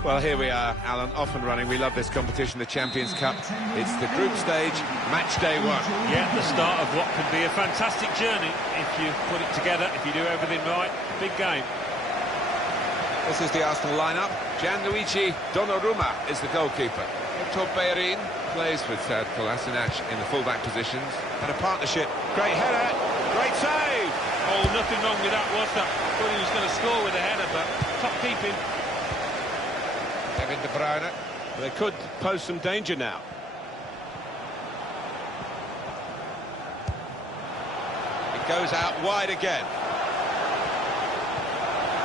Well, here we are, Alan, off and running. We love this competition, the Champions Cup. It's the group stage, match day one. Yeah, the start of what can be a fantastic journey if you put it together, if you do everything right. Big game. This is the Arsenal lineup. Gianluigi Donnarumma is the goalkeeper. Hector Bellerin plays with Kolasinac in the fullback positions. And a partnership. Great header, great save! Oh, nothing wrong with that, was that? Thought he was going to score with a header, but top keeping. Kevin De Bruyne. They could pose some danger now. It goes out wide again.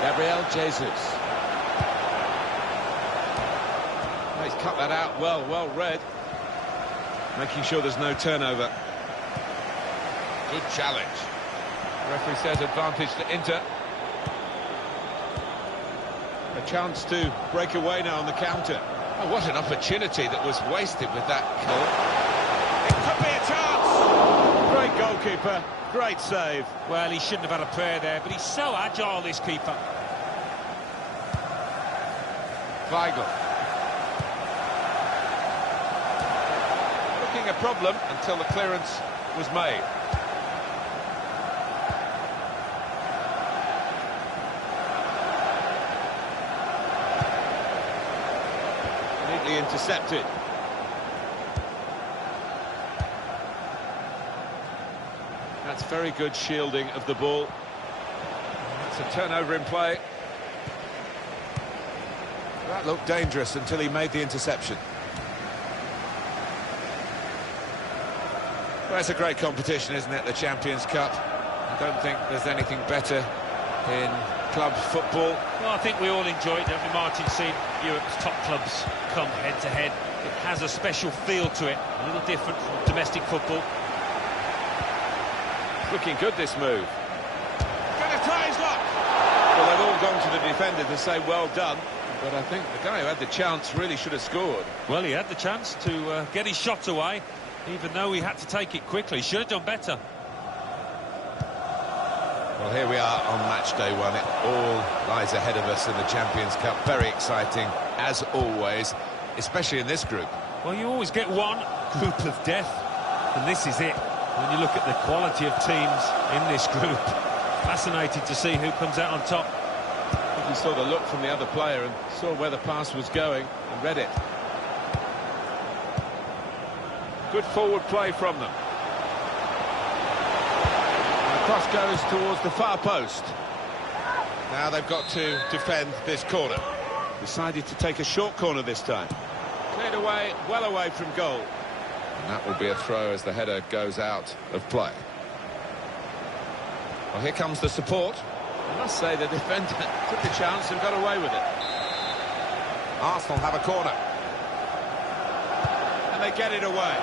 Gabriel Jesus. He's cut that out well read. Making sure there's no turnover. Good challenge. The referee says advantage to Inter. A chance to break away now on the counter. Oh, what an opportunity that was wasted with that goal. It could be a chance. Great goalkeeper, great save. Well, he shouldn't have had a prayer there, but he's so agile, this keeper. Weigl. Looking a problem until the clearance was made. Neatly intercepted. That's very good shielding of the ball. It's a turnover in play. That looked dangerous until he made the interception. Well, it's a great competition, isn't it, the Champions Cup? I don't think there's anything better in club football. Well, I think we all enjoy it, don't we, Martin, seeing Europe's top clubs come head-to-head. It has a special feel to it, a little different from domestic football. Looking good, this move. Gonna try his luck! Well, they've all gone to the defender to say well done, but I think the guy who had the chance really should have scored. Well, he had the chance to get his shot away, even though he had to take it quickly. Should have done better. Well, here we are on match day one. It all lies ahead of us in the Champions Cup. Very exciting, as always, especially in this group. Well, you always get one group of death, and this is it. When you look at the quality of teams in this group, fascinated to see who comes out on top. I think he saw the look from the other player and saw where the pass was going and read it. Good forward play from them. The cross goes towards the far post. Now they've got to defend this corner. Decided to take a short corner this time. Cleared away, well away from goal. And that will be a throw as the header goes out of play. Well, here comes the support. I must say the defender took the chance and got away with it. Arsenal have a corner. And they get it away.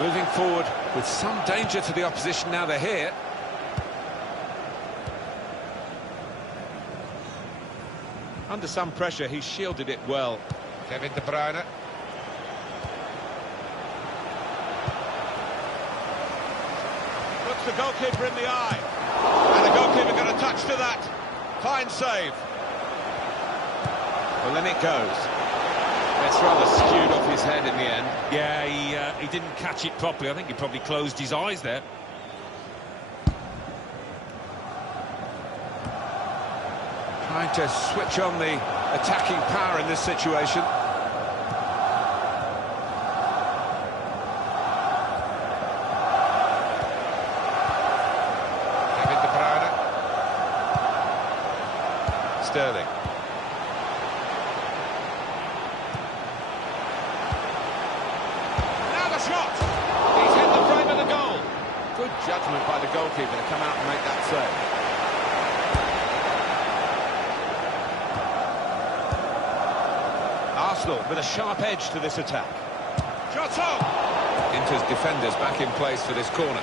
Moving forward with some danger to the opposition now they're here. Under some pressure, he shielded it well. Kevin De Bruyne. Looks the goalkeeper in the eye. And the goalkeeper got a touch to that. Fine save. Well, then it goes. It's rather skewed off his head in the end. Yeah, he didn't catch it properly. I think he probably closed his eyes there. Trying to switch on the attacking power in this situation. Kevin De Bruyne. Sterling. Now the shot! He's hit the frame of the goal. Good judgment by the goalkeeper to come out and make that save. Arsenal with a sharp edge to this attack. Shot on! Inter's defenders back in place for this corner.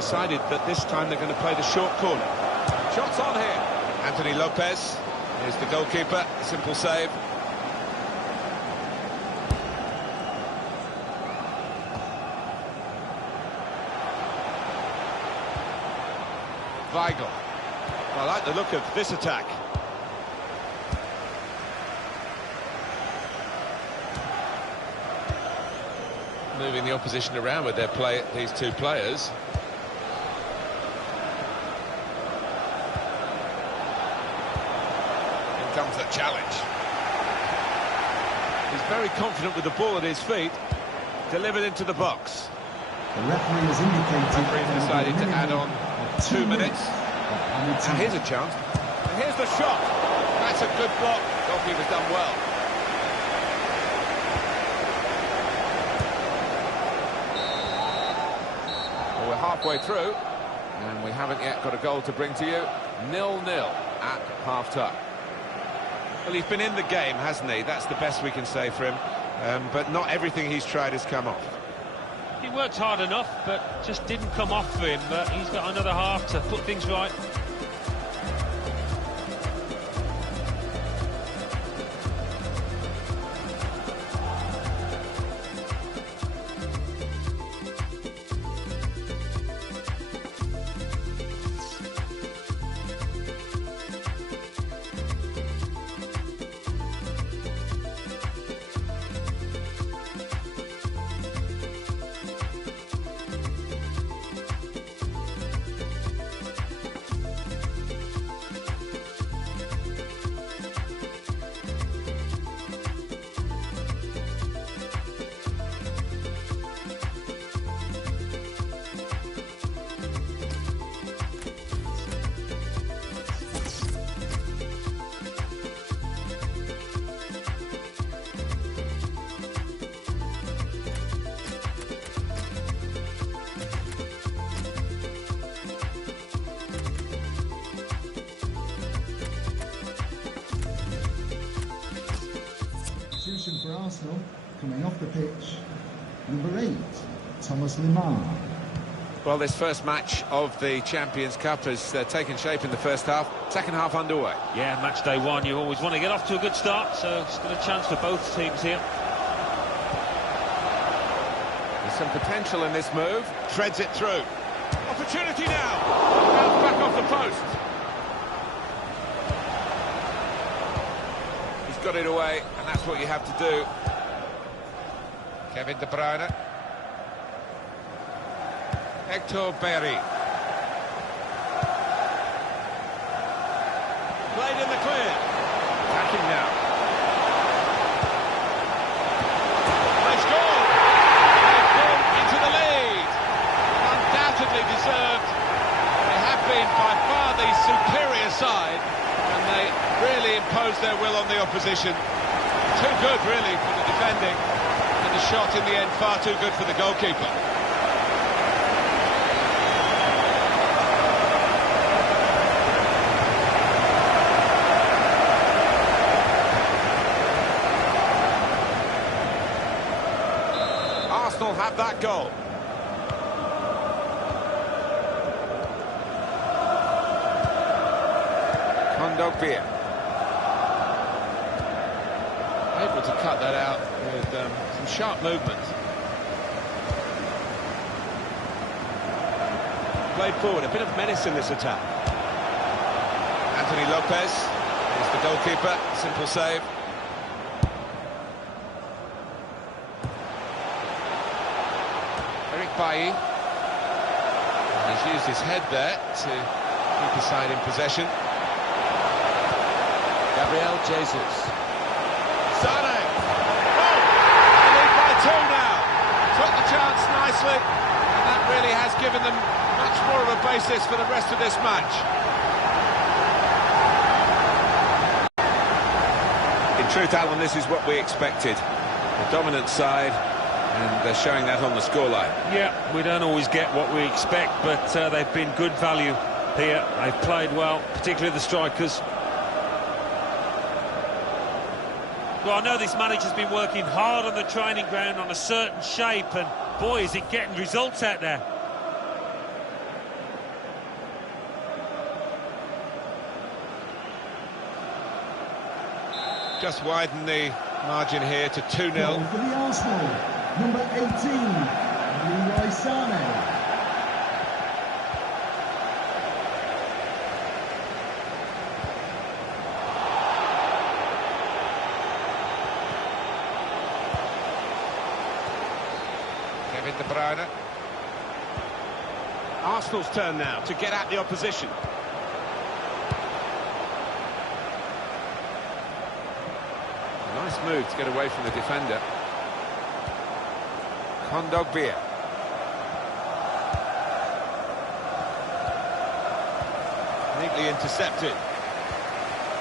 decided that this time they're going to play the short corner. Shots on here. Anthony Lopez. Here's the goalkeeper. Simple save. Weigl. I like the look of this attack. Moving the opposition around with these two players. In comes the challenge. He's very confident with the ball at his feet. Delivered into the box. The referee has indicated... The referee's decided to add on 2 minutes. And here's a chance. And here's the shot. That's a good block. Goalkeeper's done well. Well, we're halfway through, and we haven't yet got a goal to bring to you. 0-0 at half-time. Well, he's been in the game, hasn't he? That's the best we can say for him. But not everything he's tried has come off. He worked hard enough, but just didn't come off for him. But he's got another half to put things right. Substitution for Arsenal, coming off the pitch, number 8, Thomas Lemar. Well, this first match of the Champions Cup has taken shape in the first half. Second half underway. Yeah, match day one, you always want to get off to a good start, so it's got a chance for both teams here. There's some potential in this move. Treads it through. Opportunity now. Bounce back off the post. He's got it away, and that's what you have to do. Kevin De Bruyne. Hector Bellerin. Played in the clear. Attacking now. They scored. They've gone into the lead. Undoubtedly deserved. They have been by far the superior side, and they really imposed their will on the opposition. Too good, really, for the defending. And the shot in the end far too good for the goalkeeper. Arsenal have that goal. Kondogbia. Able to cut that out with some sharp movement. Played forward, a bit of menace in this attack. Anthony Lopez is the goalkeeper, simple save. Eric Bailly. He's used his head there to keep his side in possession. Gabriel Jesus. Sane! Oh! They lead by 2 now. Took the chance nicely, and that really has given them much more of a basis for the rest of this match. In truth, Alan, this is what we expected. The dominant side, and they're showing that on the scoreline. Yeah, we don't always get what we expect, but they've been good value here. They've played well, particularly the strikers. Well, I know this manager's been working hard on the training ground on a certain shape, and boy, is it getting results out there. just widen the margin here to 2-0. Goal for the Arsenal, number 18, Leroy Sané. Kevin De Bruyne. Arsenal's turn now to get at the opposition. Nice move to get away from the defender. Kondogbia. Neatly intercepted.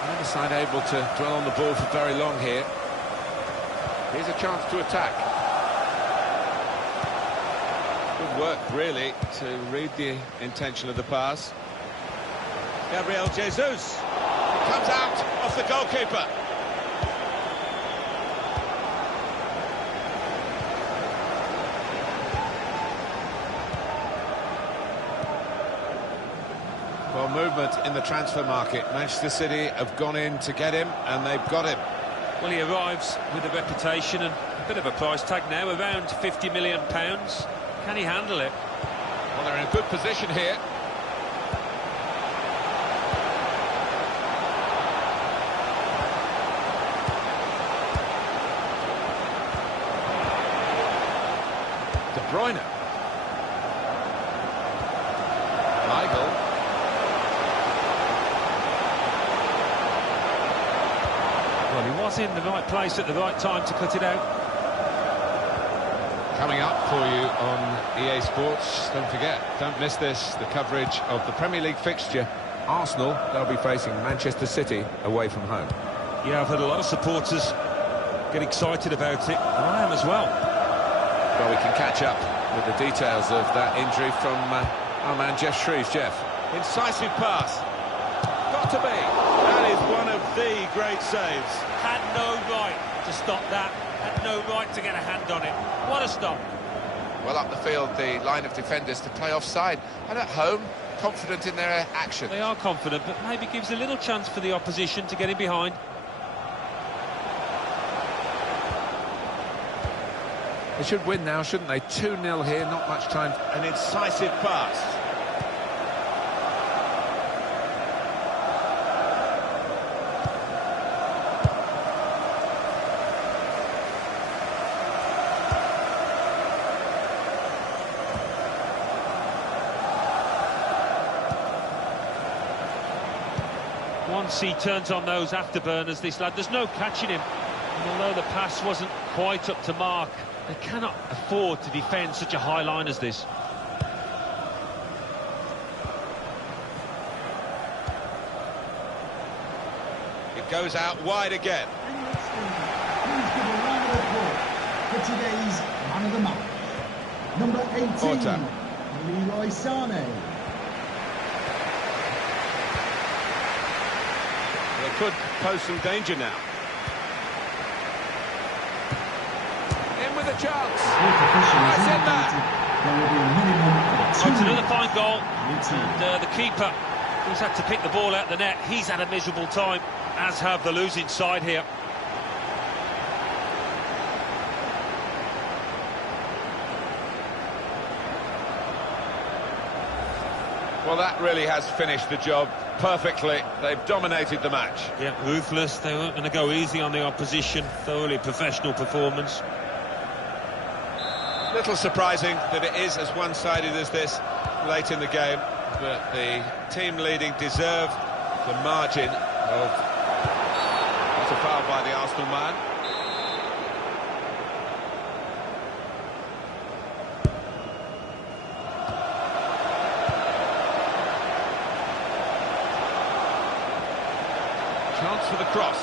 Neither side able to dwell on the ball for very long here. Here's a chance to attack. Good work, really, to read the intention of the pass. Gabriel Jesus comes out off the goalkeeper. Well, movement in the transfer market. Manchester City have gone in to get him, and they've got him. Well, he arrives with a reputation and a bit of a price tag now, around £50 million. Can he handle it? Well, they're in a good position here. De Bruyne. Weigl. Well, he was in the right place at the right time to cut it out. Coming up for you on EA Sports, don't forget, don't miss this, the coverage of the Premier League fixture. Arsenal, they'll be facing Manchester City away from home. Yeah, I've heard a lot of supporters get excited about it, and I am as well. Well, we can catch up with the details of that injury from our man Jeff Shreves. Jeff. Incisive pass. Got to be. That is one of the great saves. Had no right to stop that, had no right to get a hand on it. What a stop. Well, up the field, the line of defenders to play offside. And at home, confident in their action. They are confident, but maybe gives a little chance for the opposition to get in behind. They should win now, shouldn't they? 2-0 here, not much time. An incisive pass. Once he turns on those afterburners, this lad, there's no catching him. And although the pass wasn't quite up to mark, they cannot afford to defend such a high line as this. It goes out wide again. Please give a round of applause for today's man of the match. Number 18, Porter. Leroy Sané. They could pose some danger now. In with a chance. Fourth official has It's in indicated there will be a minimum of Oh, 2 it's another fine goal. routine. And the keeper, who's had to pick the ball out the net, he's had a miserable time, as have the losing side here. Well, that really has finished the job perfectly. They've dominated the match. Yeah, ruthless. They weren't going to go easy on the opposition. Thoroughly professional performance. Little surprising that it is as one-sided as this late in the game, but the team leading deserve the margin of... That's a foul by the Arsenal man. Chance for the cross.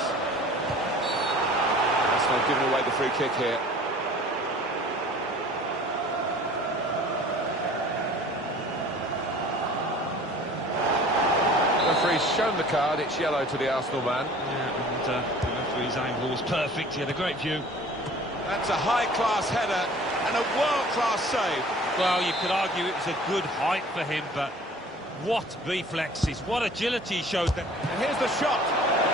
Arsenal giving away the free kick here. Referee's shown the card, it's yellow to the Arsenal man. Yeah, and the referee's angle was perfect. He had a great view. That's a high-class header and a world-class save. Well, you could argue it was a good height for him, but what reflexes, what agility he showed there. And here's the shot.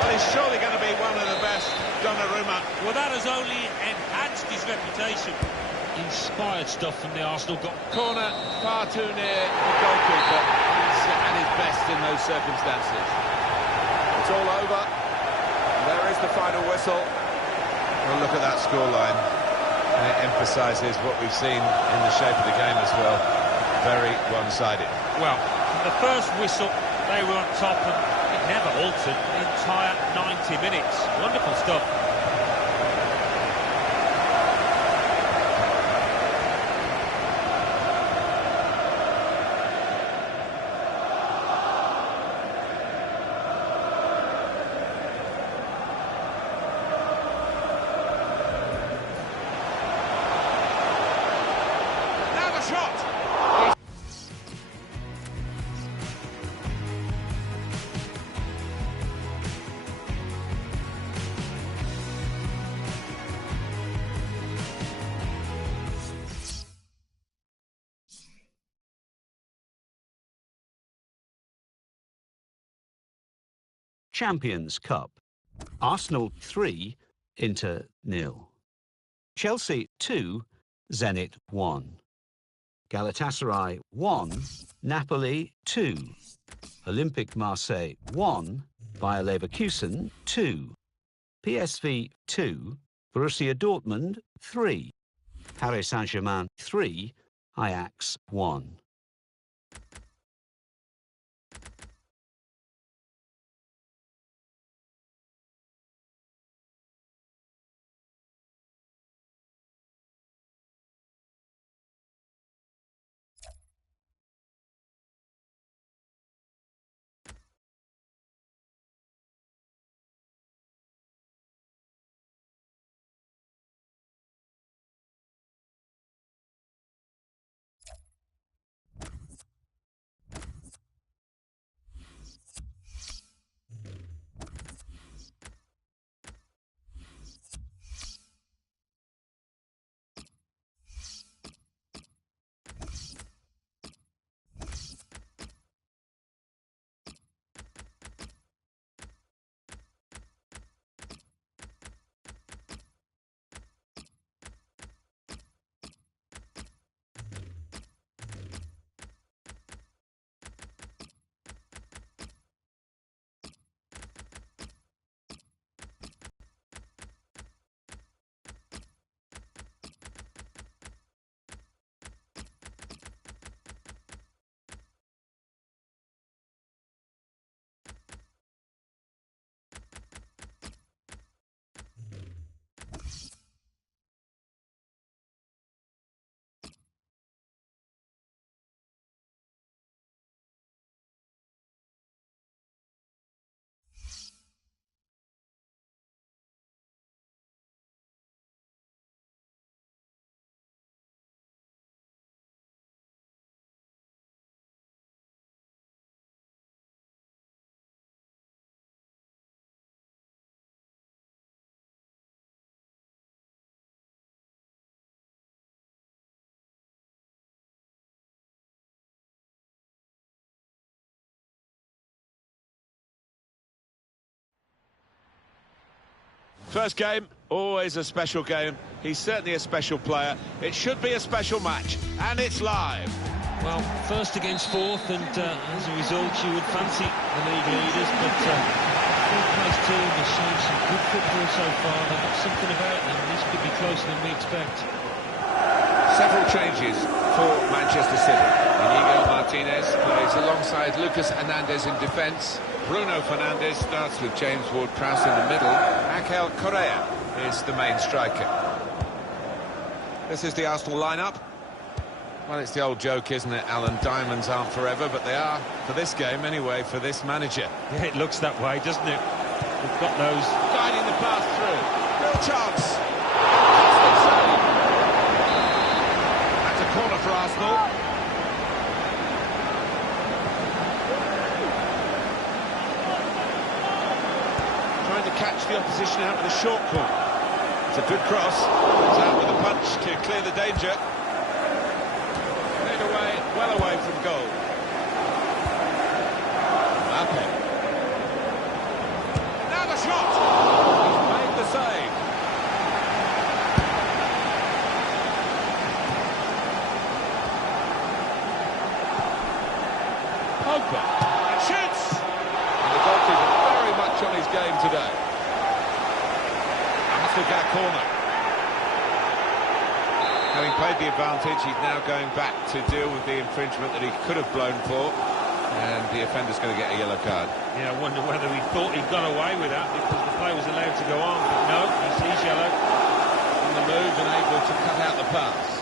Well, he's surely going to be one of the best, Donnarumma. Well, that has only enhanced his reputation. Inspired stuff from the Arsenal goal. Corner far too near the goalkeeper. He's at his best in those circumstances. It's all over. There is the final whistle. Well, look at that scoreline. And it emphasises what we've seen in the shape of the game as well. Very one-sided. Well, from the first whistle, they were on top, and it never altered the entire 90 minutes. Wonderful stuff. Champions Cup. Arsenal 3, Inter 0. Chelsea 2, Zenit 1. Galatasaray 1, Napoli 2. Olympique Marseille 1, Bayer Leverkusen 2. PSV 2, Borussia Dortmund 3. Paris Saint-Germain 3, Ajax 1. First game, always a special game. He's certainly a special player. It should be a special match, and it's live. Well, first against fourth, and as a result, you would fancy the league leaders, but fourth-place team has shown some good football so far. They've got something about them. This could be closer than we expect. Several changes for Manchester City. Inigo Martinez plays alongside Lucas Hernandez in defence. Bruno Fernandes starts with James Ward-Prowse in the middle. Angel Correa is the main striker. This is the Arsenal lineup. Well, it's the old joke, isn't it, Alan? Diamonds aren't forever, but they are for this game anyway, for this manager. Yeah, it looks that way, doesn't it? We've got those. Guiding the pass through. Real chance. That's a corner for Arsenal. Trying to catch the opposition out with a short corner. It's a good cross. It's out with a punch to clear the danger. Played away, well away from goal. Mbappe. Now the shot! He's made the save. Pogba shoots! And the goalkeeper very much on his game today. That's the back corner. Having played the advantage, he's now going back to deal with the infringement that he could have blown for. And the offender's going to get a yellow card. Yeah, I wonder whether he thought he'd got away with that because the play was allowed to go on. But no, he sees yellow. On the move and able to cut out the pass.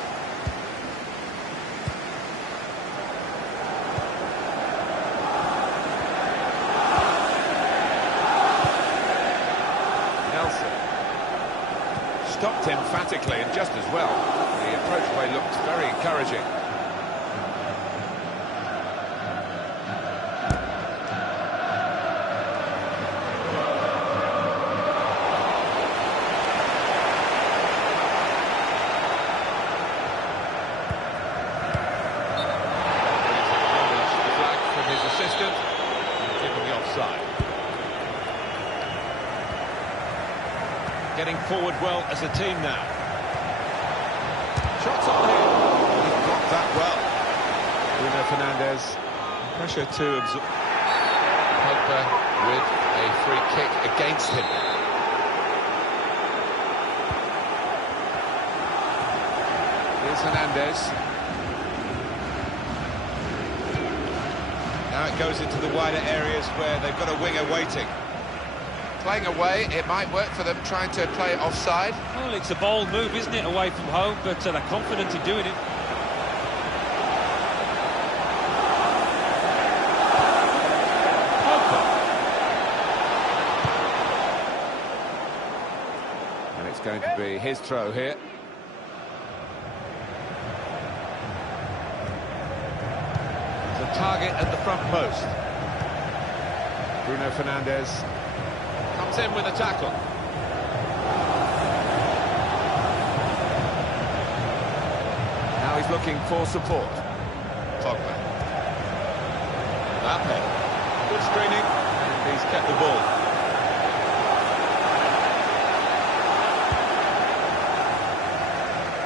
Nelson. Stopped emphatically and just as well. The approach play looked very encouraging. Given the offside. Getting forward well as a team now. Shots on him. He blocked that well. Bruno Fernandes. Pressure to absorb. Pogba with a free kick against him. Here's Hernandez. Now it goes into the wider areas where they've got a winger waiting. Playing away, it might work for them, trying to play it offside. Well, it's a bold move, isn't it, away from home, but they're confident in doing it. Pogba. And it's going to be his throw here. Target at the front post. Bruno Fernandes Comes in with a tackle. now he's looking for support. Pogba. Mbappe. Good screening, and he's kept the ball.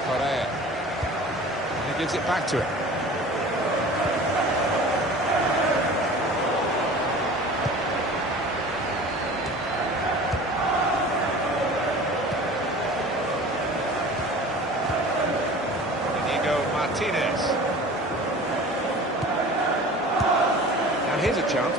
Correa. And he gives it back to him. Martinez. Now here's a chance.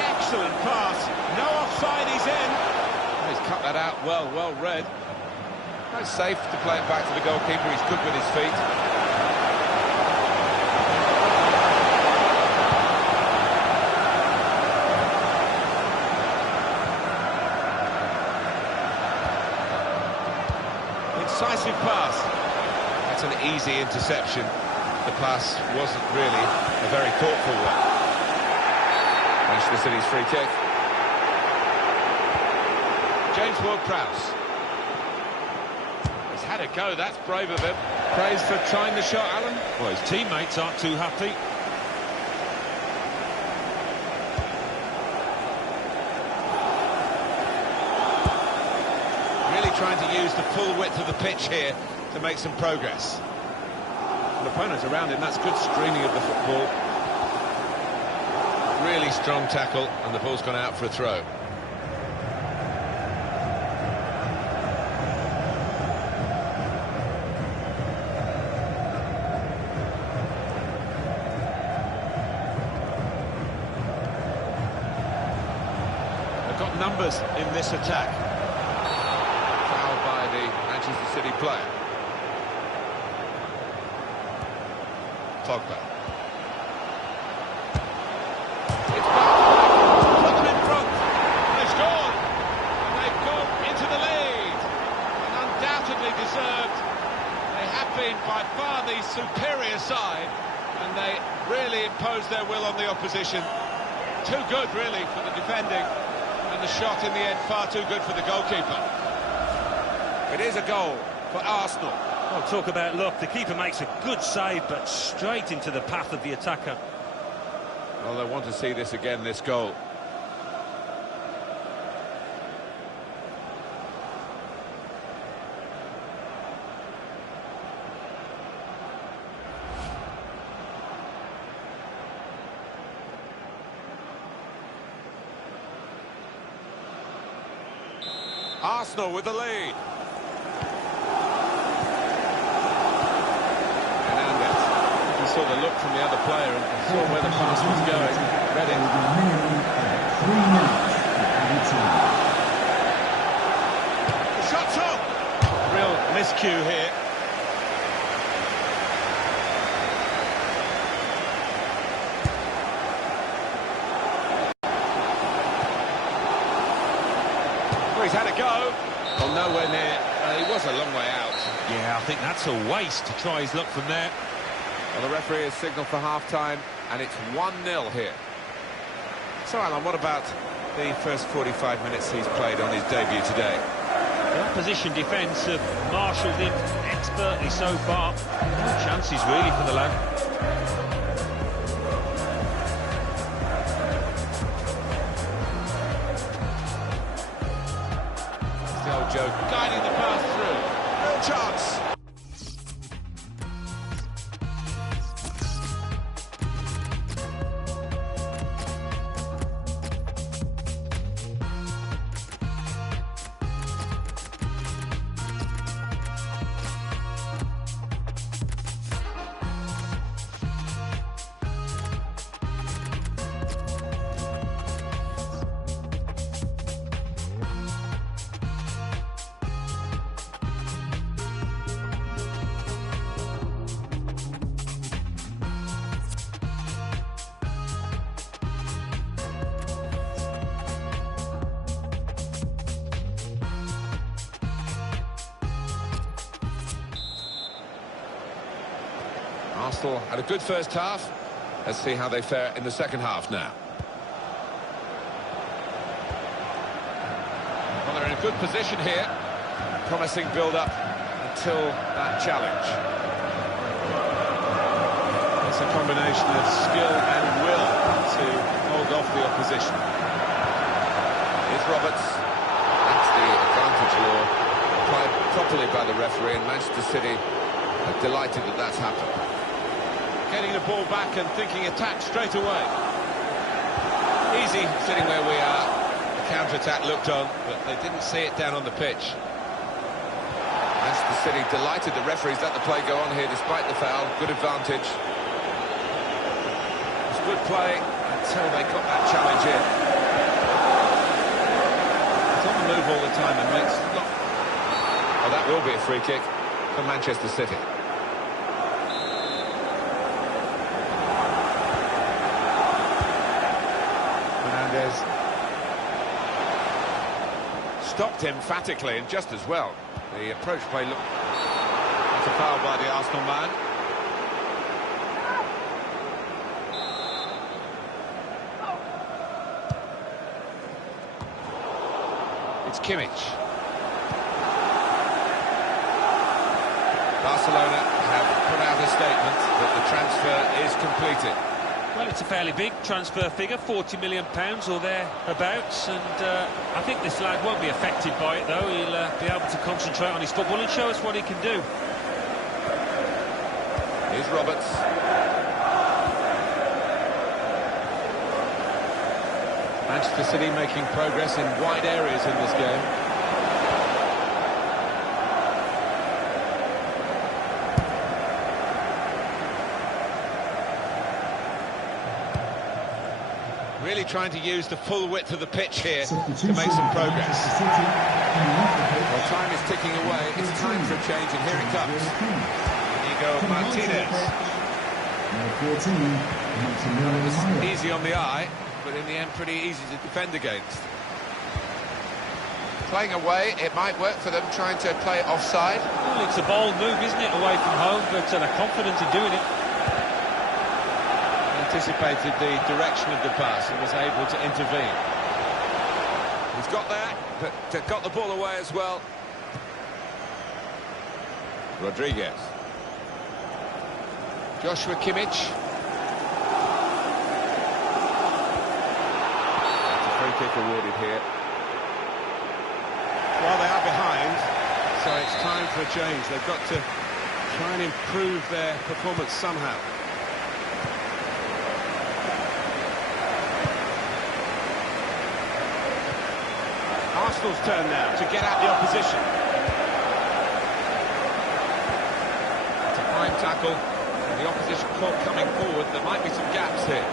Excellent pass. No offside, he's in. He's cut that out well read. Quite safe to play it back to the goalkeeper. He's good with his feet. Decisive pass. That's an easy interception. The pass wasn't really a very thoughtful one. Manchester City's free kick. James Ward-Prowse. He's had a go, that's brave of him. Praise for trying the shot, Alan. Well, his teammates aren't too happy. Trying to use the full width of the pitch here to make some progress. The opponents around him, that's good screening of the football. Really strong tackle, and the ball's gone out for a throw. They've got numbers in this attack. By the Manchester City player. Pogba. It's back. Put them in front. They scored. And they've gone into the lead. And undoubtedly deserved. They have been by far the superior side. And they really imposed their will on the opposition. Too good, really, for the defending. And the shot in the end far too good for the goalkeeper. It is a goal for Arsenal. Oh, talk about luck. The keeper makes a good save, but straight into the path of the attacker. Well, they want to see this again, this goal. Arsenal with the lead. Hernandez. He saw the look from the other player and saw where the pass was going. Read it. 3 minutes added time. The shot's on. Real miscue here. He's had a go. Well, nowhere near. He was a long way out. Yeah, I think that's a waste to try his luck from there. Well, the referee has signalled for half-time, and it's 1-0 here. So, Alan, what about the first 45 minutes he's played on his debut today? The opposition defence have marshalled him expertly so far. No chances really for the lad. Joe guiding the pass through. No chance. Arsenal had a good first half. Let's see how they fare in the second half now. Well, they're in a good position here. Promising build-up until that challenge. It's a combination of skill and will to hold off the opposition. Here's Roberts. That's the advantage law applied properly by the referee, and Manchester City are delighted that that's happened. Getting the ball back and thinking attack straight away. Easy sitting where we are. The counter-attack looked on, but they didn't see it down on the pitch. Manchester City delighted the referees let the play go on here despite the foul. Good advantage. It's good play until they got that challenge in. It's on the move all the time and makes... Oh, that will be a free kick for Manchester City. Stopped emphatically and just as well. The approach play looked... That's a foul by the Arsenal man. It's Kimmich. Barcelona have put out a statement that the transfer is completed. Well, it's a fairly big transfer figure, £40 million or thereabouts, and I think this lad won't be affected by it, though. He'll be able to concentrate on his football and show us what he can do. Here's Roberts. Manchester City making progress in wide areas in this game. Really trying to use the full width of the pitch here to make some progress. Well, time is ticking away. It's time for a change, and here it comes. Inigo Martinez. It was easy on the eye, but in the end pretty easy to defend against. Playing away, it might work for them, trying to play it offside. Well, it's a bold move, isn't it, away from home, but they're confident in doing it. Anticipated the direction of the pass and was able to intervene. He's got there, but got the ball away as well. Rodriguez. Joshua Kimmich. That's a free kick awarded here. Well, they are behind, so it's time for a change. They've got to try and improve their performance somehow. Arsenal's turn now to get at the opposition. It's a fine tackle, and the opposition caught coming forward. There might be some gaps here.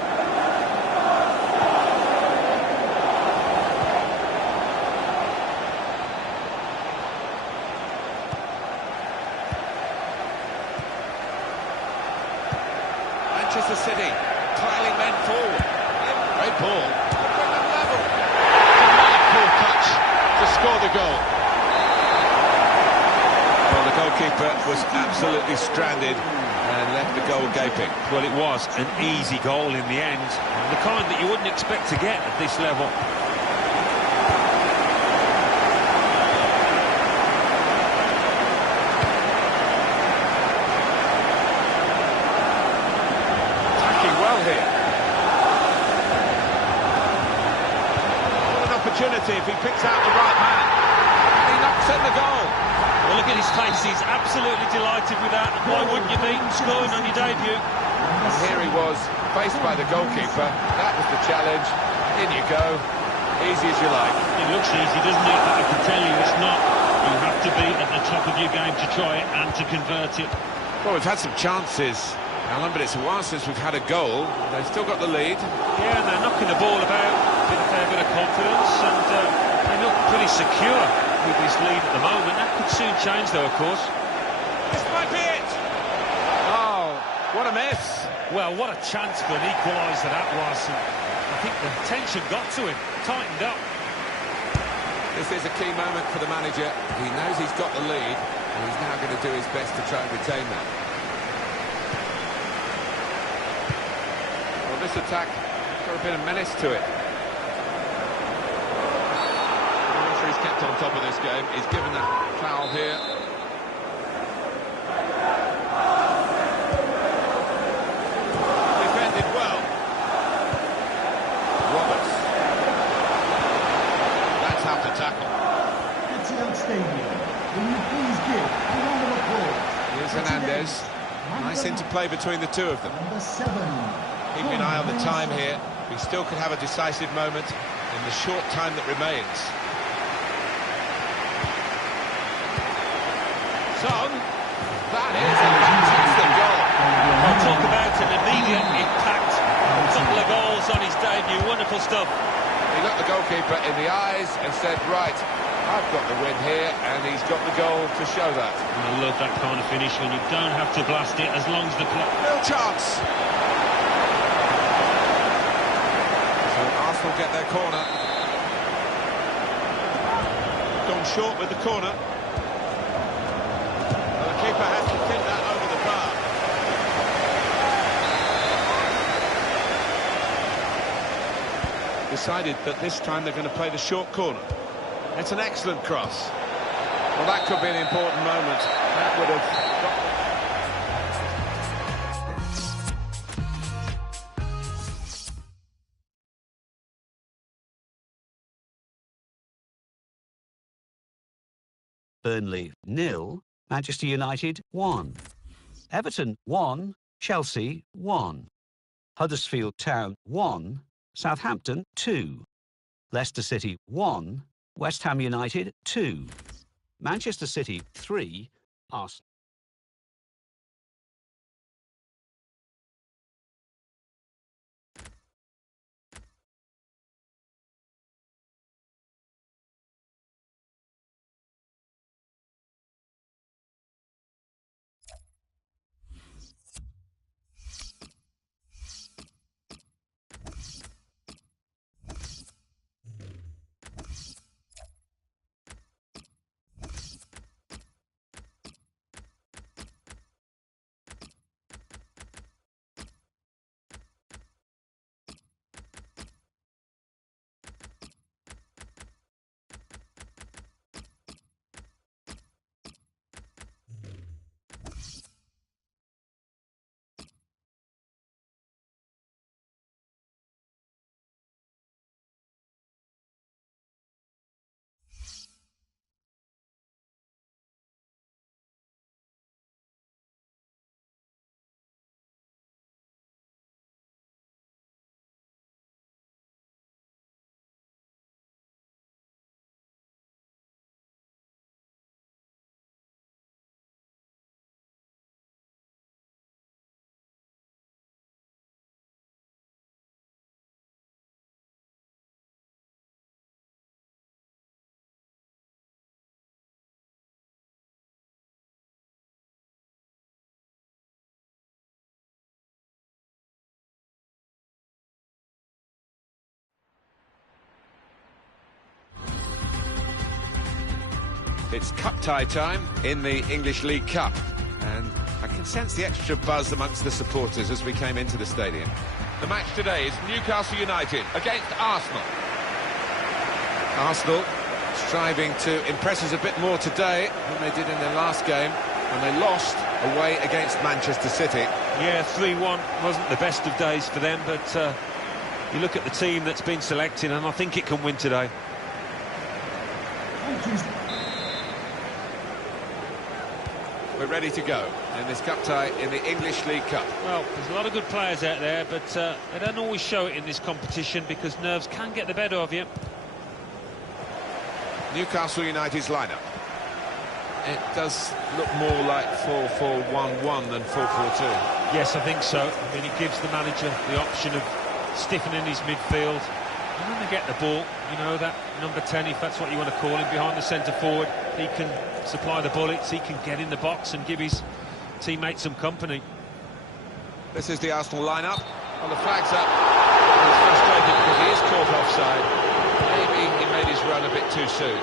Manchester City trialing men forward. Great ball. Bring them level. Delightful touch to score the goal. Well, the goalkeeper was absolutely stranded and left the goal gaping. Well, it was an easy goal in the end, the kind that you wouldn't expect to get at this level. Attacking well here. What an opportunity if he picks out the right man. And he knocks in the goal. Well, look at his face, he's absolutely delighted with that. And why wouldn't you be scoring on your debut? And here he was, faced by the goalkeeper. That was the challenge. In you go. Easy as you like. It looks easy, doesn't it? But I can tell you it's not. You have to be at the top of your game to try it and to convert it. Well, we've had some chances, Alan, but it's a while since we've had a goal. They've still got the lead. Yeah, and they're knocking the ball about with a fair bit of confidence, and they look pretty secure with this lead at the moment. That could soon change, though, of course. This might be it. Oh, what a miss. Well, what a chance for an equaliser that was. And I think the tension got to him, tightened up. This is a key moment for the manager. He knows he's got the lead, and he's now going to do his best to try and retain that. Well, this attack got a bit of menace to it. The referee's kept on top of this game. He's given that foul here. Defended well. Roberts. That's how to tackle. Etihad Stadium, will you please give a round of applause? Here's for Hernandez. today's Nice interplay between the two of them. Number 7. Keeping an eye on the time here. We still could have a decisive moment in the short time that remains. Son, That is a fantastic goal. I'll talk about an immediate impact. A couple of goals on his debut, wonderful stuff. He looked the goalkeeper in the eyes and said, right, I've got the win here, and he's got the goal to show that. I love that kind of finish when you don't have to blast it as long as the play. No chance. So Arsenal get their corner. gone short with the corner. Well, the keeper has to tip that over the bar. Decided that this time they're going to play the short corner. It's an excellent cross. Well, that could be an important moment. That would have... Burnley 0, Manchester United 1. Everton 1, Chelsea 1. Huddersfield Town 1, Southampton 2. Leicester City 1, West Ham United 2. Manchester City 3, Arsenal. It's cup tie time in the English League Cup, and I can sense the extra buzz amongst the supporters as we came into the stadium. The match today is Newcastle United against Arsenal. Arsenal striving to impress us a bit more today than they did in their last game when they lost away against Manchester City. Yeah, 3-1 wasn't the best of days for them, but you look at the team that's been selected and I think it can win today. We're ready to go in this cup tie in the English League Cup. Well, there's a lot of good players out there, but they don't always show it in this competition because nerves can get the better of you. Newcastle United's lineup. It does look more like 4-4-1-1 than 4-4-2. Yes, I think so. I mean, it gives the manager the option of stiffening his midfield. And when they get the ball, you know, that number 10, if that's what you want to call him, behind the centre forward, he can supply the bullets, he can get in the box and give his teammates some company. This is the Arsenal lineup. Well, the flag's up. He's frustrated because he is caught offside. Maybe he made his run a bit too soon.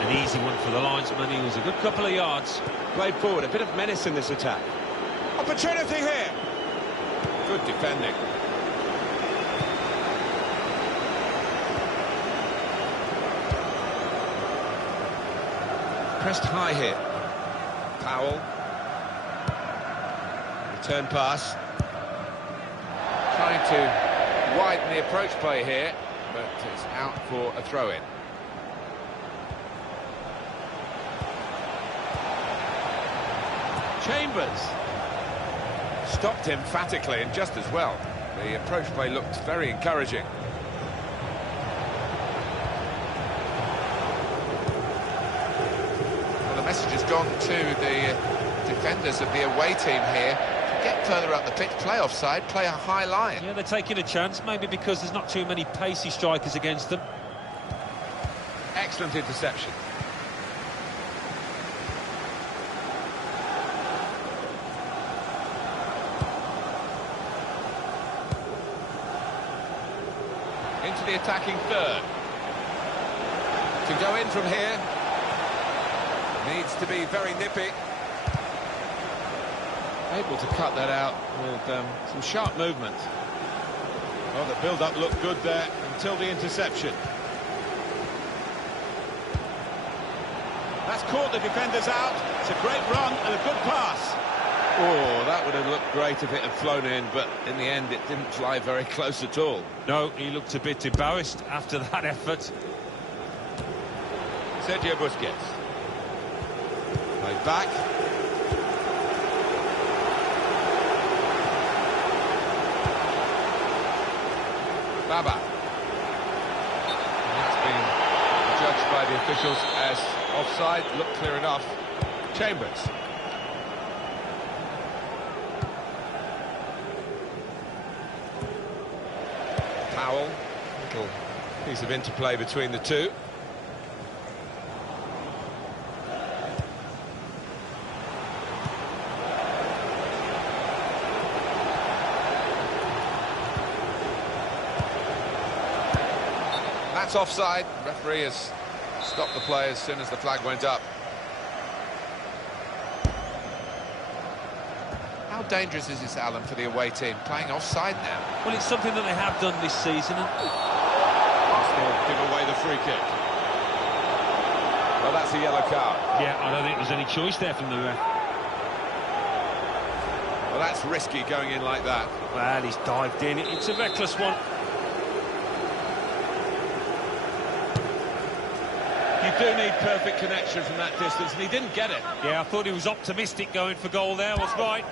An easy one for the linesman. He was a good couple of yards. Played forward, a bit of menace in this attack. Opportunity here. Good defending. Pressed high here. Powell. Return pass. Trying to widen the approach play here, but it's out for a throw-in. Chambers. Stopped emphatically and just as well. The approach play looked very encouraging. Well, the message has gone to the defenders of the away team here to get further up the pitch, play offside, play a high line. Yeah, they're taking a chance, maybe because there's not too many pacey strikers against them. Excellent interception. Into the attacking third. To go in from here. Needs to be very nippy. Able to cut that out with some sharp movement. Well, the build-up looked good there until the interception. That's caught the defenders out. It's a great run and a good pass. Oh, that would have looked great if it had flown in, but in the end it didn't fly very close at all. No, he looked a bit embarrassed after that effort. Sergio Busquets. Played back. Baba. And that's been judged by the officials as offside. Looked clear enough. Chambers. Powell. Little piece of interplay between the two. That's offside. The referee has stopped the play as soon as the flag went up. How dangerous is this, Alan, for the away team, playing offside now? Well, it's something that they have done this season. And Arsenal give away the free kick. Well, that's a yellow card. yeah, I don't think there's any choice there from the ref. Well, that's risky going in like that. Well, he's dived in. It's a reckless one. You do need perfect connection from that distance, and he didn't get it. Yeah, I thought he was optimistic going for goal there. Was right.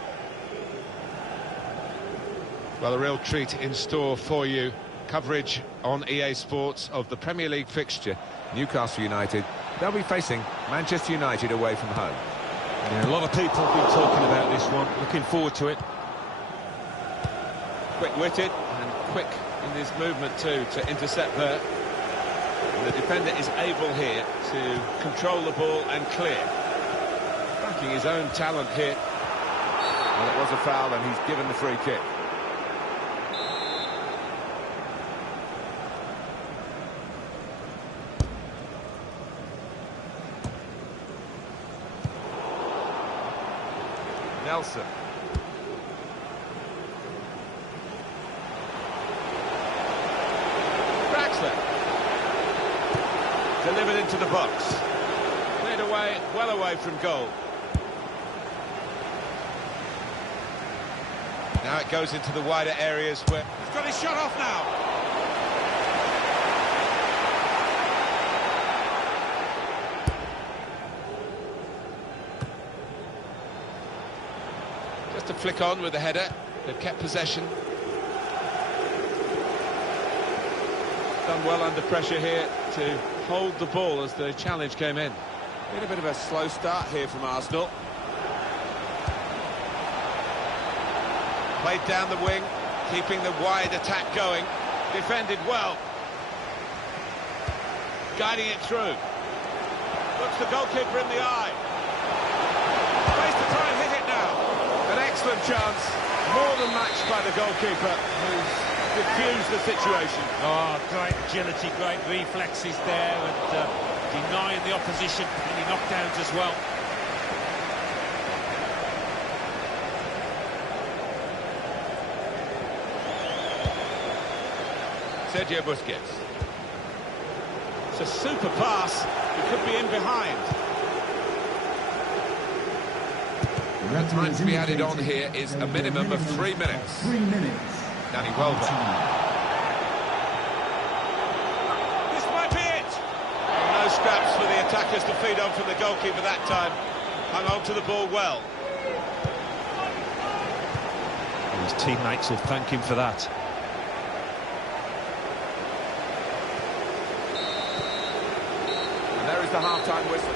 Well, a real treat in store for you. Coverage on EA Sports of the Premier League fixture. Newcastle United, they'll be facing Manchester United away from home. Yeah, a lot of people have been talking about this one. Looking forward to it. Quick-witted and quick in his movement too to intercept there. And the defender is able here to control the ball and clear. Backing his own talent here. Well, it was a foul and he's given the free kick. Nelson. Draxler. Delivered into the box. Cleared away, well away from goal. Now it goes into the wider areas where... He's got his shot off now. Just a flick on with the header. They've kept possession. Done well under pressure here to hold the ball as the challenge came in. Been a bit of a slow start here from Arsenal. Played down the wing, keeping the wide attack going. Defended well. Guiding it through. Looks the goalkeeper in the eye. Space to try and hit it now. An excellent chance. More than matched by the goalkeeper, who's diffused the situation. Oh, great agility, great reflexes there, and denying the opposition any knockdowns as well. Sergio Busquets. It's a super pass. He could be in behind. The time to be added on here is a minimum of 3 minutes. 3 minutes. Danny Welbeck. This might be it. No scraps for the attackers to feed on from the goalkeeper that time. Hung on to the ball well. His teammates will thank him for that. And there is the half-time whistle.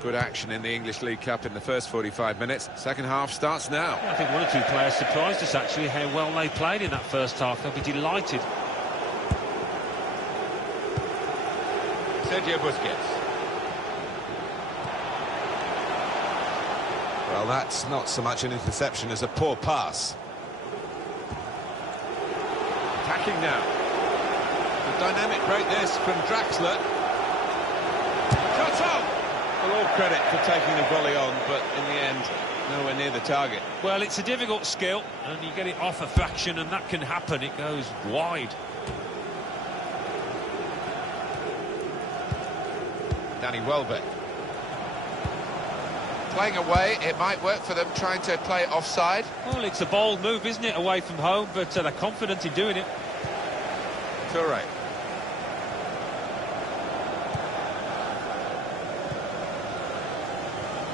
Good action in the English League Cup in the first 45 minutes. Second half starts now. I think one or two players surprised us, actually, how well they played in that first half. They'll be delighted. Sergio Busquets. Well, that's not so much an interception as a poor pass. Attacking now. A dynamic break this from Draxler. Shots on! Well, all credit for taking the volley on, but in the end, nowhere near the target. Well, it's a difficult skill, and you get it off a fraction, and that can happen. It goes wide. Danny Welbeck. Playing away, it might work for them, trying to play it offside. Well, it's a bold move, isn't it, away from home, but they're confident in doing it. Toure.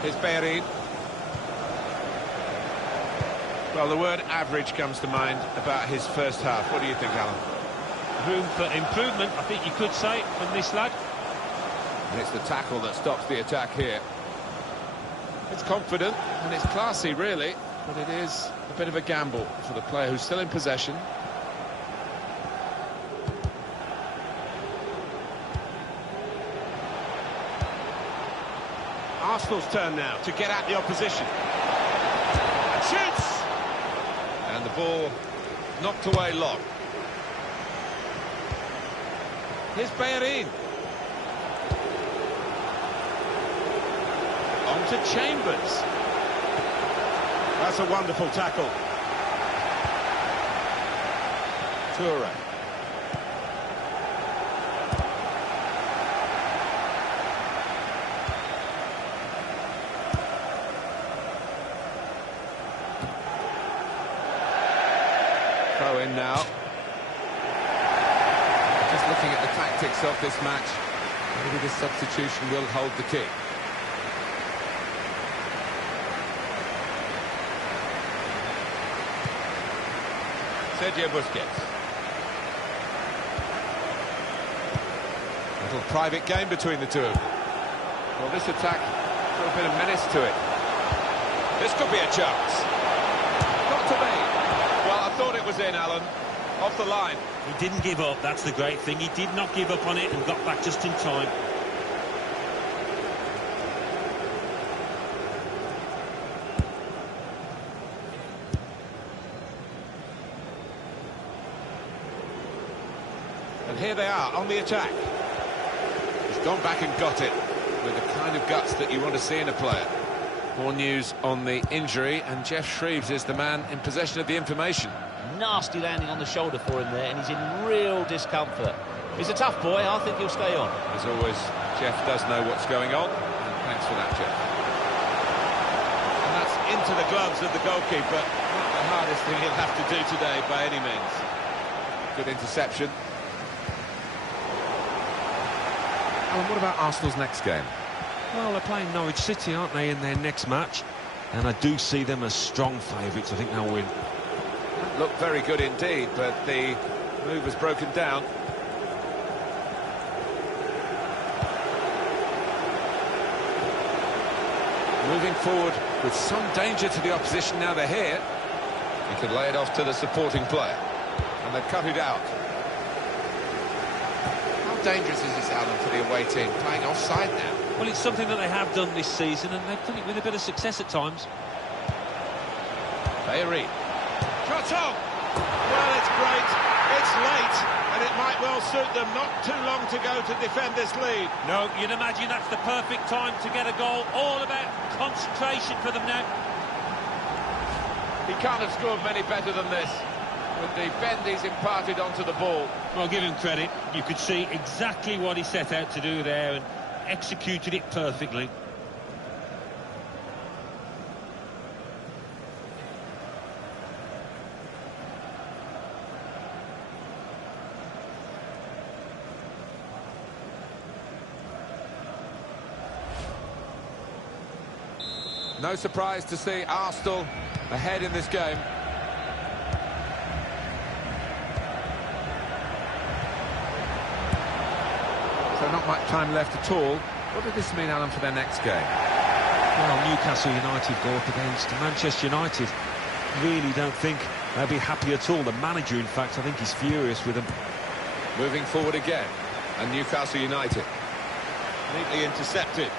Here's Bellerin. Well, the word average comes to mind about his first half. What do you think, Alan? Room for improvement, I think you could say, from this lad. And it's the tackle that stops the attack here. It's confident and it's classy, really, but it is a bit of a gamble for the player who's still in possession. Arsenal's turn now to get at the opposition. And shoots! And the ball knocked away long. Here's Bellerin. On to Chambers. That's a wonderful tackle. Toure. Throw in now. Just looking at the tactics of this match, maybe this substitution will hold the key. Sergio Busquets. little private game between the two of them. Well, this attack got a bit of menace to it. This could be a chance. Not to be. Well, I thought it was in, Alan. Off the line. He didn't give up, that's the great thing. He did not give up on it and got back just in time. And here they are on the attack. He's gone back and got it with the kind of guts that you want to see in a player. More news on the injury, and Geoff Shreeves is the man in possession of the information. Nasty landing on the shoulder for him there, and he's in real discomfort. He's a tough boy. I think he'll stay on. As always, Geoff does know what's going on, and thanks for that, Geoff. And that's into the gloves of the goalkeeper. Not the hardest thing he'll have to do today by any means. Good interception. Alan, what about Arsenal's next game? Well, they're playing Norwich City, aren't they, in their next match? And I do see them as strong favourites. I think they'll win. Looked very good indeed, but the move was broken down. Moving forward with some danger to the opposition now they're here. He could lay it off to the supporting player. And they've cut it out. How dangerous is this, Alan, for the away team, playing offside now? Well, it's something that they have done this season, and they've done it with a bit of success at times. Bayeri. Shot on! Well, it's great. It's late, and it might well suit them. Not too long to go to defend this lead. No, you'd imagine that's the perfect time to get a goal. All about concentration for them now. He can't have scored many better than this, with the bend he's imparted onto the ball. Well, give him credit. You could see exactly what he set out to do there and executed it perfectly. No surprise to see Arsenal ahead in this game. So not much time left at all. What does this mean, Alan, for their next game? Well, Newcastle United go up against Manchester United. Really don't think they'll be happy at all. The manager, in fact, I think he's furious with them. Moving forward again, and Newcastle United. Neatly intercepted.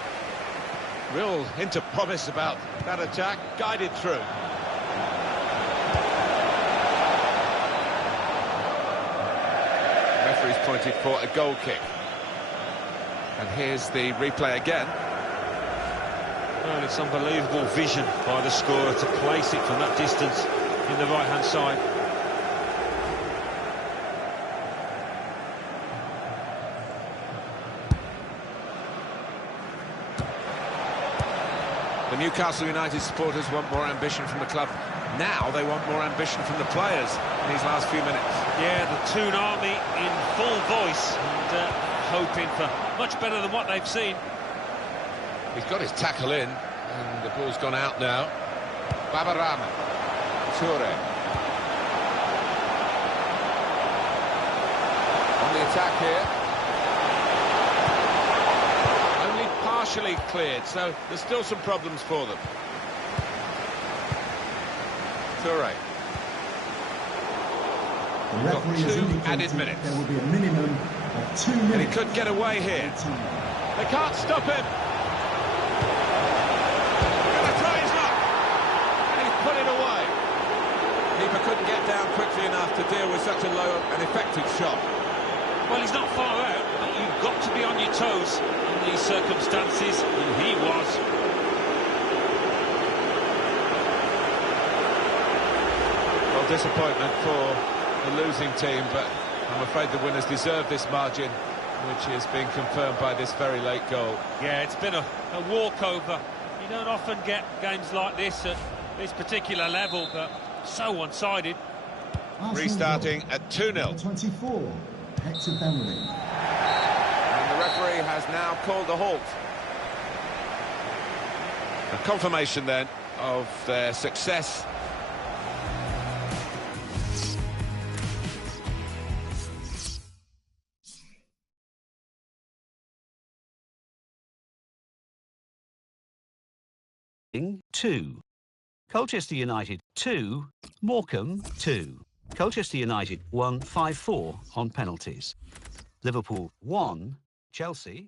Real hint of promise about that attack, guided through. Referee's pointed for a goal kick. And here's the replay again. Well, it's unbelievable vision by the scorer to place it from that distance in the right-hand side. The Newcastle United supporters want more ambition from the club. Now they want more ambition from the players in these last few minutes. Yeah, the Toon Army in full voice and hoping for much better than what they've seen. He's got his tackle in, and the ball's gone out now. Babarama. Toure. On the attack here. Only partially cleared, so there's still some problems for them. Toure. The referee has indicated added minutes. there will be a minimum of 2 minutes. And he could get away here. They can't stop him. Gonna try his luck. And he's put it away. Keeper couldn't get down quickly enough to deal with such a low and effective shot. Well, he's not far out, but you've got to be on your toes in these circumstances, and he was. Well, disappointment for the losing team, but I'm afraid the winners deserve this margin, which is being confirmed by this very late goal. Yeah, it's been a walkover. You don't often get games like this at this particular level, but so one-sided. Arsenal Restarting goal. at 2-0. Number 24, Hector Bellerin. And the referee has now called a halt. A confirmation then of their success 2. Colchester United 2, Morecambe 2. Colchester United won 5-4 on penalties. Liverpool 1, Chelsea.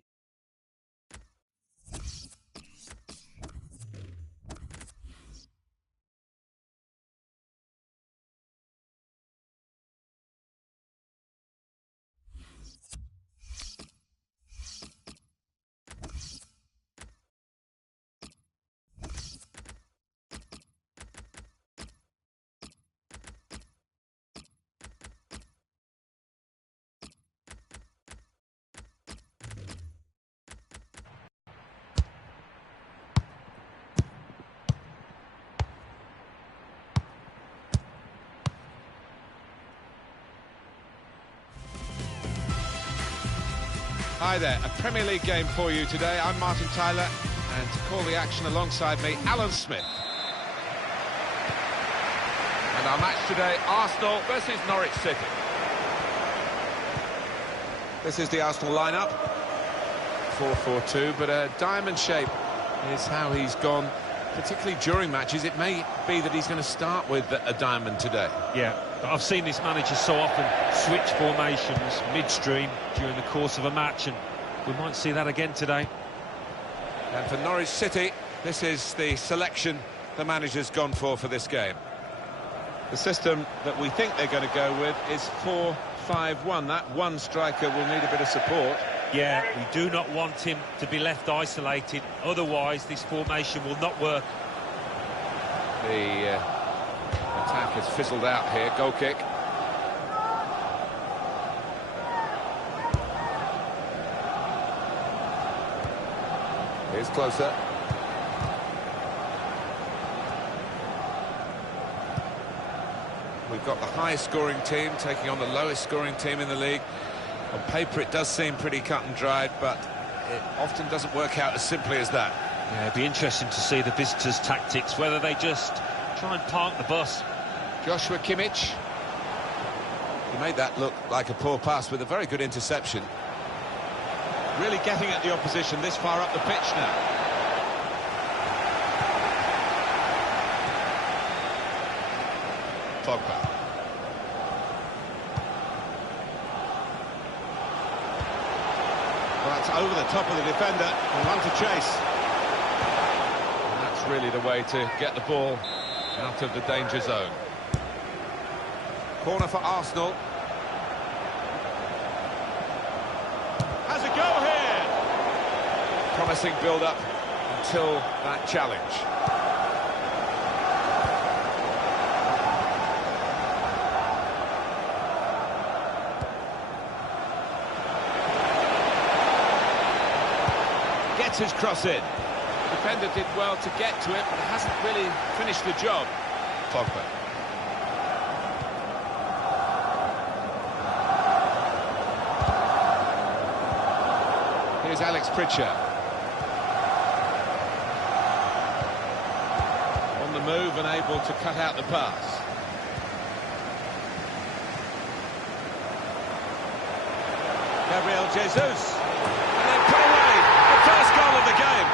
Hi there, a Premier League game for you today. I'm Martin Tyler, and to call the action alongside me, Alan Smith. And our match today, Arsenal versus Norwich City. This is the Arsenal lineup, 4-4-2, but a diamond shape is how he's gone, particularly during matches. It may be that he's going to start with a diamond today. Yeah, but I've seen this manager so often switch formations midstream during the course of a match, and we might see that again today. And for Norwich City, this is the selection the manager's gone for this game. The system that we think they're going to go with is 4-5-1. That one striker will need a bit of support. Yeah, we do not want him to be left isolated, otherwise this formation will not work. The attack has fizzled out here, goal kick. Here's closer. We've got the highest scoring team taking on the lowest scoring team in the league. On paper it does seem pretty cut and dried, but it often doesn't work out as simply as that. Yeah, it'd be interesting to see the visitors' tactics, whether they just try and park the bus. Joshua Kimmich. He made that look like a poor pass with a very good interception. Really getting at the opposition this far up the pitch now. Pogba. Well, that's over the top of the defender and one to chase. And that's really the way to get the ball out of the danger zone. Corner for Arsenal. Has a go here. Promising build-up until that challenge. Gets his cross in. The defender did well to get to it, but hasn't really finished the job. Pogba. Here's Alex Pritchard. On the move and able to cut out the pass. Gabriel Jesus. And they put away the first goal of the game.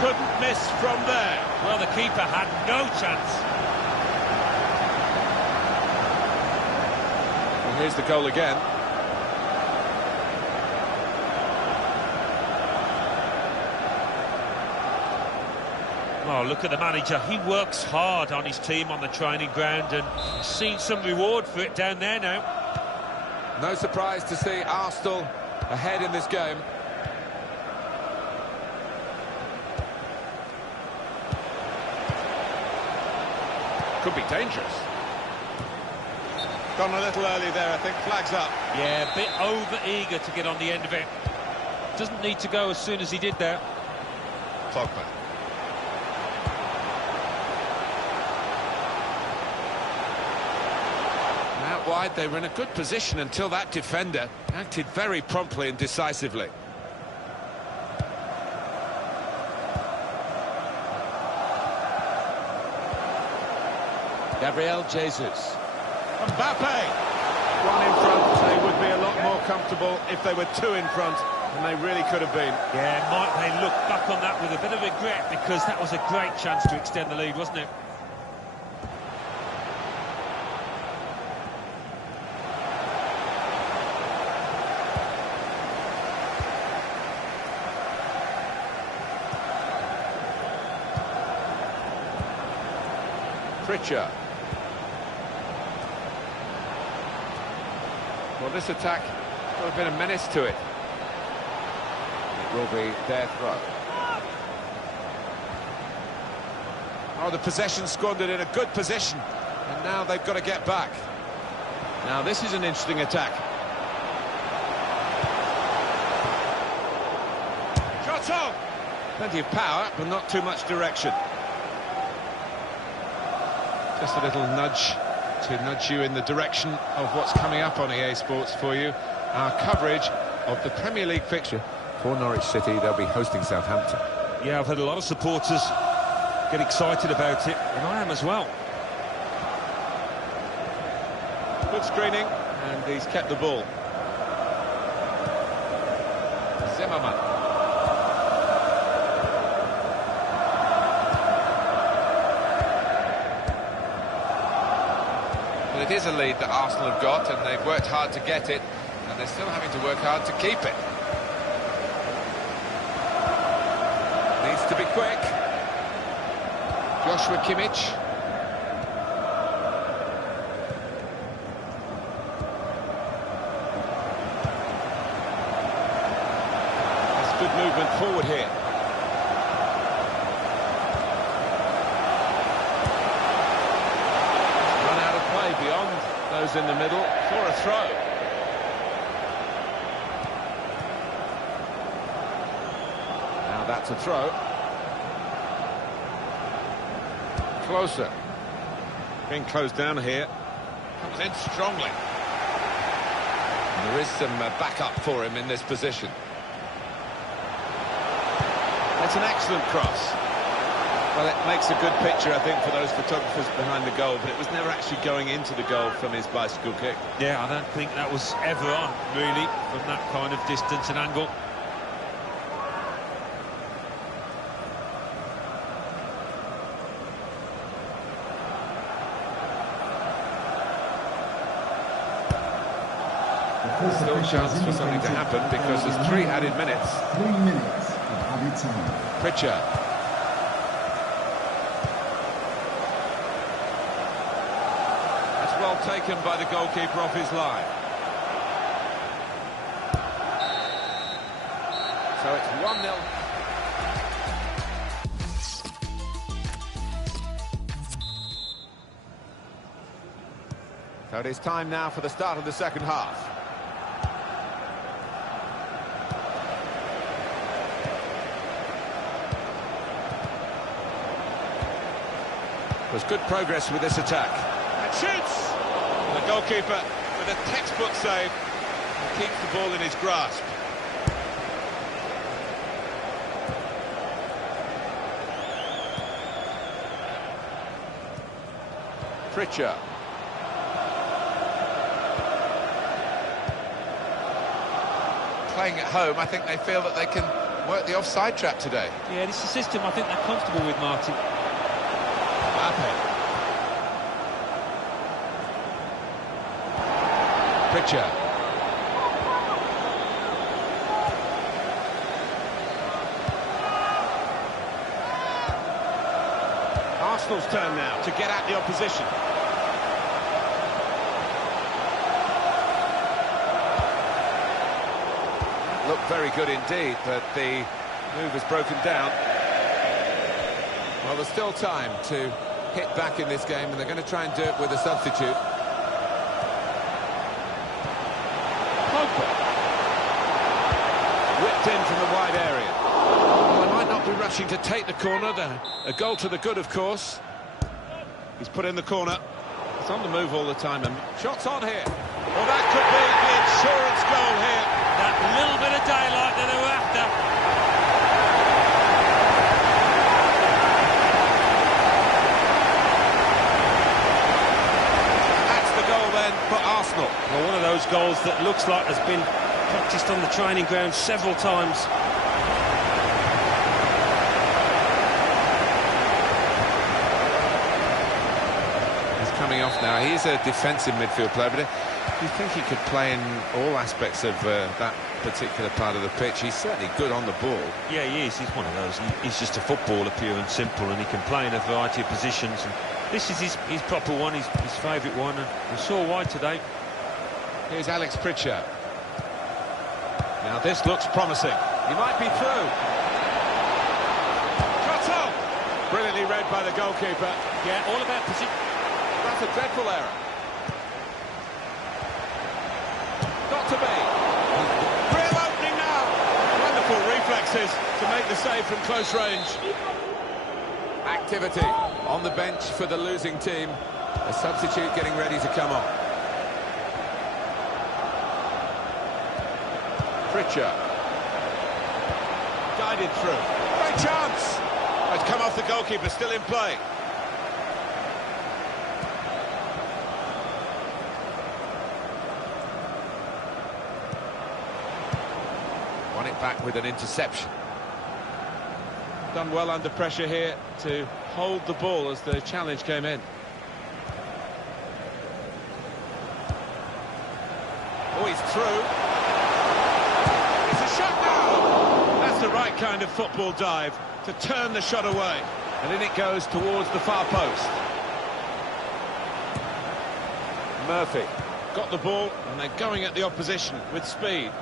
Couldn't miss from there. Well, the keeper had no chance. And here's the goal again. Oh, look at the manager. He works hard on his team on the training ground, and he's seen some reward for it down there now. No surprise to see Arsenal ahead in this game. Could be dangerous. Gone a little early there, I think. Flags up. Yeah, a bit over-eager to get on the end of it. Doesn't need to go as soon as he did there. Pogba. Out wide, they were in a good position until that defender acted very promptly and decisively. Gabriel Jesus. Mbappe! One in front, they would be a lot more comfortable if they were two in front, and they really could have been. Yeah, might they look back on that with a bit of regret, because that was a great chance to extend the lead, wasn't it? Pritchard. Well, this attack got a bit of menace to it. It will be their throw. Oh, the possession squandered in a good position, and now they've got to get back. Now this is an interesting attack. Shots on! Plenty of power, but not too much direction. Just a little nudge to nudge you in the direction of what's coming up on EA Sports for you. Our coverage of the Premier League fixture for Norwich City. They'll be hosting Southampton. Yeah, I've had a lot of supporters get excited about it, and I am as well. Good screening, and he's kept the ball. Zimmerman. Well, it is a lead that Arsenal have got, and they've worked hard to get it, and they're still having to work hard to keep it. Needs to be quick. Joshua Kimmich. That's good movement forward here. Run out of play beyond those in the middle for a throw. Now that's a throw. Closer. Being closed down here. Comes in strongly. And there is some backup for him in this position. That's an excellent cross. Well, it makes a good picture, I think, for those photographers behind the goal, but it was never actually going into the goal from his bicycle kick. Yeah, I don't think that was ever on, really, from that kind of distance and angle. Still a chance for something to happen because there's 3 added minutes. 3 minutes of added time. Pritchard. That's well taken by the goalkeeper off his line. So it's 1-0. So it is time now for the start of the second half. There's good progress with this attack. And shoots! The goalkeeper with a textbook save and keeps the ball in his grasp. Pritchard. Playing at home, I think they feel that they can work the offside trap today. Yeah, this is a system I think they're comfortable with, Martin. Pritchard. Arsenal's turn now to get at the opposition. Looked very good indeed, but the move has broken down. Well, there's still time to hit back in this game, and they're going to try and do it with a substitute. Pogba. Whipped in from the wide area. Well, they might not be rushing to take the corner. A goal to the good, of course. He's put in the corner. It's on the move all the time, and shots on here. Well, that could be the insurance goal here. That little bit of daylight that they were after. for Arsenal. Well, one of those goals that looks like has been practised on the training ground several times. He's coming off now. He's a defensive midfield player, but you think he could play in all aspects of that particular part of the pitch. He's certainly good on the ball. Yeah, he is. He's one of those. He's just a footballer, pure and simple, and he can play in a variety of positions. And this is his proper one, his favourite one, and we saw why today. Here's Alex Pritchard. Now this looks promising. He might be through. Cut off! Brilliantly read by the goalkeeper. Yeah, all about position. That's a dreadful error. Got to be. Real opening now. Wonderful reflexes to make the save from close range. Activity on the bench for the losing team. A substitute getting ready to come on. Pritchard. Guided through. Great chance! It's come off the goalkeeper, still in play. Won it back with an interception. Done well under pressure here to hold the ball as the challenge came in. Oh, he's through. It's a shot now! That's the right kind of football dive to turn the shot away. And in it goes towards the far post. Murphy. Got the ball and they're going at the opposition with speed.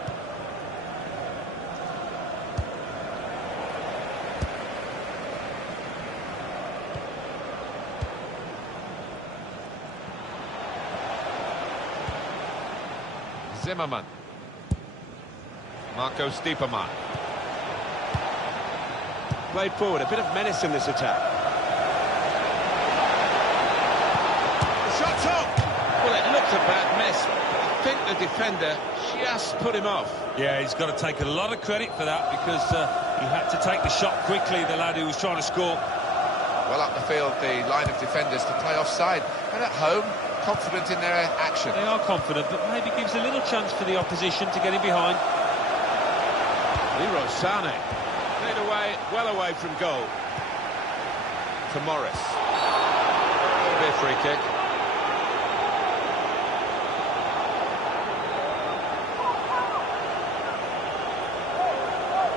Zimmerman. Marco Stiepermann. Played forward, a bit of menace in this attack. The shot's up! Well, it looked a bad miss, but I think the defender just put him off. Yeah, he's got to take a lot of credit for that because he had to take the shot quickly, the lad who was trying to score. Well up the field, the line of defenders to play offside. And at home, confident in their action. They are confident, but maybe gives a little chance for the opposition to get in behind. Leroy Sané. Played away, well away from goal. To Morris. It'll be a free kick.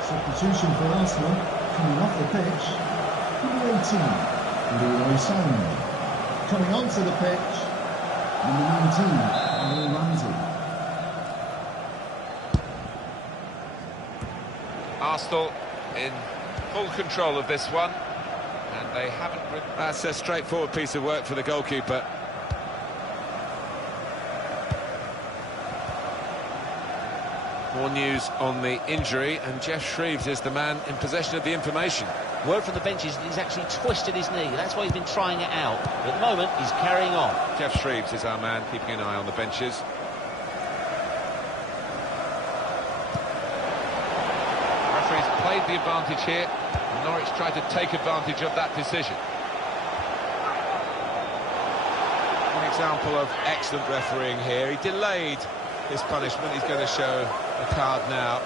Substitution for Arsenal, coming off the pitch, number 18, Leroy Sané. Coming onto the pitch, number 19, Aaron Ramsey. Arsenal in full control of this one. And they haven't... That's a straightforward piece of work for the goalkeeper. More news on the injury, and Geoff Shreeves is the man in possession of the information. Word from the bench is he's actually twisted his knee. That's why he's been trying it out. But at the moment, he's carrying on. Geoff Shreeves is our man, keeping an eye on the benches. Referee's played the advantage here, and Norwich tried to take advantage of that decision. An example of excellent refereeing here. He delayed his punishment. He's going to show a card now,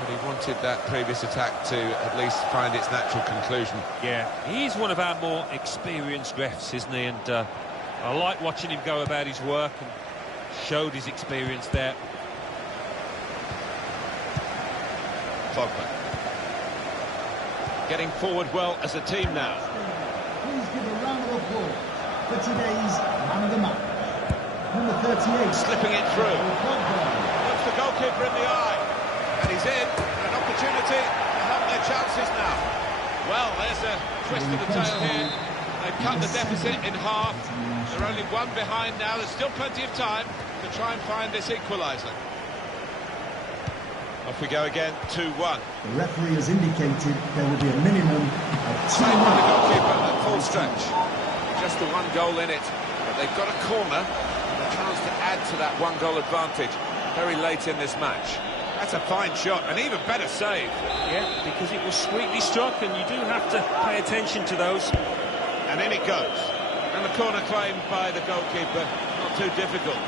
but he wanted that previous attack to at least find its natural conclusion. Yeah, he's one of our more experienced refs, isn't he? And I like watching him go about his work and showed his experience there. Pogba. Getting forward well as a team now. Please give a round of applause for today's man of the match. Number 38. Slipping it through. Pogba. Looks the goalkeeper in the eye. And he's in. An opportunity to help their chances now. Well, there's a twist of the tail here. They've cut the deficit in half. They're only one behind now. There's still plenty of time to try and find this equaliser. Off we go again, 2-1. The referee has indicated there will be a minimum of 2 Saved by the minutes. goalkeeper at full stretch. Just the one goal in it, but they've got a corner and a chance to add to that one-goal advantage very late in this match. That's a fine shot, an even better save. Yeah, because it was sweetly struck, and you do have to pay attention to those. And in it goes. And the corner claimed by the goalkeeper, not too difficult.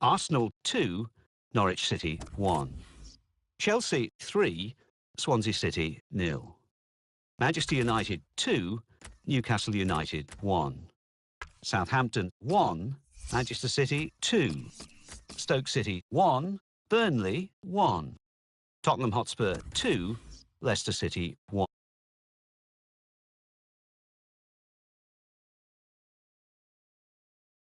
Arsenal 2, Norwich City 1. Chelsea 3, Swansea City 0. Manchester United 2, Newcastle United 1. Southampton 1, Manchester City 2. Stoke City 1, Burnley 1. Tottenham Hotspur 2, Leicester City 1.